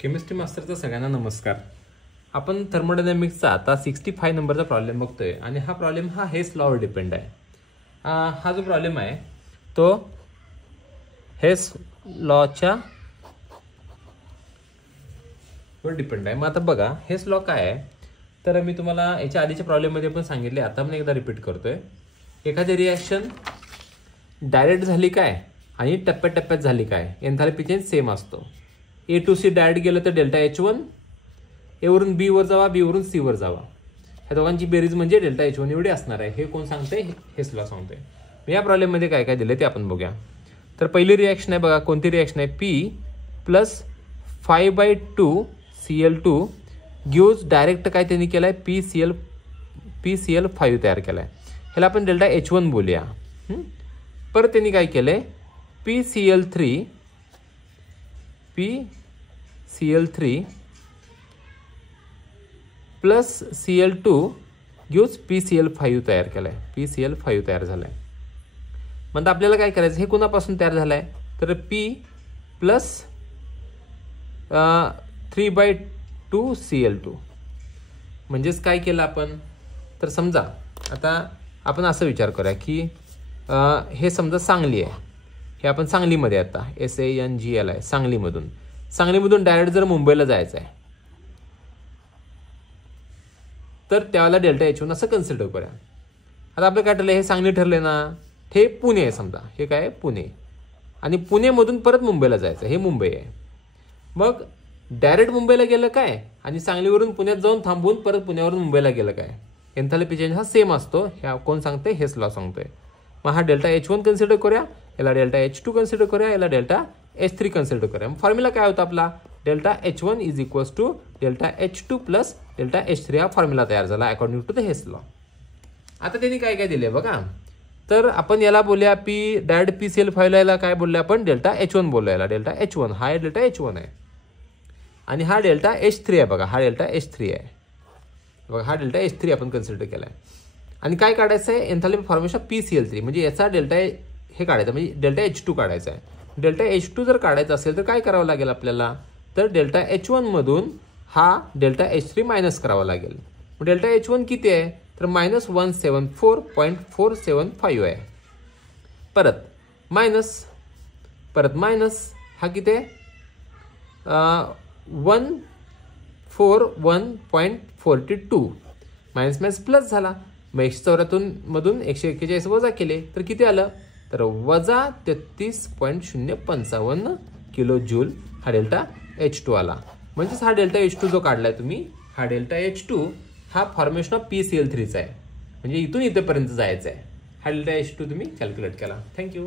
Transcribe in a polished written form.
Chemistry मास्टरचा सगळ्यांना नमस्कार. आपण थर्मोडायनॅमिक्सचा आता 65 नंबरचा प्रॉब्लेम बघतोय आणि हा प्रॉब्लेम हेस लॉवर डिपेंड आहे. हा जो प्रॉब्लेम आहे तो हेस लॉच्या वर डिपेंड आहे. मग आता बघा हेस लॉ काय आहे तर मी तुम्हाला याच्या आधीच्या प्रॉब्लेममध्ये पण सांगितले, आता पण एकदा रिपीट करतोय. एखादी रिॲक्शन डायरेक्ट झाली काय आणि टप्प्याटप्प्यात झाली काय, एन्थाल्पी चेंज सेम असतो. ए टू सी डायरेक्ट गेलं तर डेल्टा H1, ए वरून बी वर जावा, बी वरून सी वर जावा, ह्या दोघांची बेरीज म्हणजे डेल्टा H1 एवढी असणार आहे. हे कोण सांगते? हेस लॉ सांगते. या प्रॉब्लेममध्ये काय काय दिले ते आपण बघूया. तर पहिली रिॲक्शन आहे बघा, कोणती रिॲक्शन आहे? P plus 5/2 Cl2 gives direct काय त्यांनी केलाय PCl5 तयार केलाय. ह्याला आपण डेल्टा H1 बोलूया. परत त्यांनी काय केलंय? PCl3 plus Cl2 gives PCl5 तयार केलाय. PCl5 तयार झालाय. म्हणजे आपल्याला काय करायचं? हे कोणापासून तयार झालाय? तर P प्लस 3/2 Cl2. म्हणजेच काय केलं आपण? तर समजा आता आपण असं विचार करूया की हे समजा सांगली आहे, हे आपण सांगलीमध्ये आता SANGL आहे, सांगलीमधून डायरेक्ट जर मुंबईला जायचं आहे तर त्यावेळेला डेल्टा H1 असं कन्सिडर करूया. आता आपलं काय ठरलं? हे सांगली ठरले ना, हे पुणे आहे समजा, हे काय आहे? पुणे. आणि पुणेमधून परत मुंबईला जायचं, हे मुंबई आहे. मग डायरेक्ट मुंबईला गेलं काय आणि सांगलीवरून पुण्यात जाऊन थांबून परत पुण्यावरून मुंबईला गेलं काय, एन्थाल्पी चेंज हा सेम असतो. ह्या कोण सांगते? हेस लॉ सांगतोय. मग हा डेल्टा H1 कन्सिडर करूया, याला डेल्टा H2 कन्सिडर करूया, याला डेल्टा H3 कन्सिडर करूया. फॉर्म्युला काय होता आपला? Delta H1 is equals to delta H2 plus delta H3 हा फॉर्म्युला तयार झाला according to the Hess law. आता त्यांनी काय काय दिले बघा. तर आपण याला बोलूया डायरेक्ट PCl5 ला काय बोलूया आपण? डेल्टा H1 बोलूया. याला डेल्टा H1, हा डेल्टा H1 आहे आणि हा डेल्टा H3 आहे बघा, हा डेल्टा H3 आहे बघा, हा डेल्टा H3 आपण कन्सिडर केलाय. आणि काय काढायचं आहे? एन्थाल्पी फॉर्मेशन PCl3, म्हणजे याचा डेल्टा हे काढायचा, म्हणजे डेल्टा H2 काढायचा आहे. डेल्टा H2 जर काढायचा असेल तर काय करावं लागेल आपल्याला? तर डेल्टा H1 मधून हा डेल्टा H3 मायनस करावा लागेल. डेल्टा H1 किती आहे? तर -174.475 आहे. परत मायनस हा किती आहे? 141.42. मायनस प्लस झाला. मग 174 मधून 141 वजा केले तर किती आलं? तर वजा 33.055 किलो जूल हा डेल्टा H2 आला. म्हणजेच हा डेल्टा H2 जो काढलाय तुम्ही, हा डेल्टा H2 हा फॉर्मेशन ऑफ PCl3 चा आहे, म्हणजे इथून इथेपर्यंत जायचं आहे. हा डेल्टा H2 तुम्ही कॅल्क्युलेट केला. थँक्यू.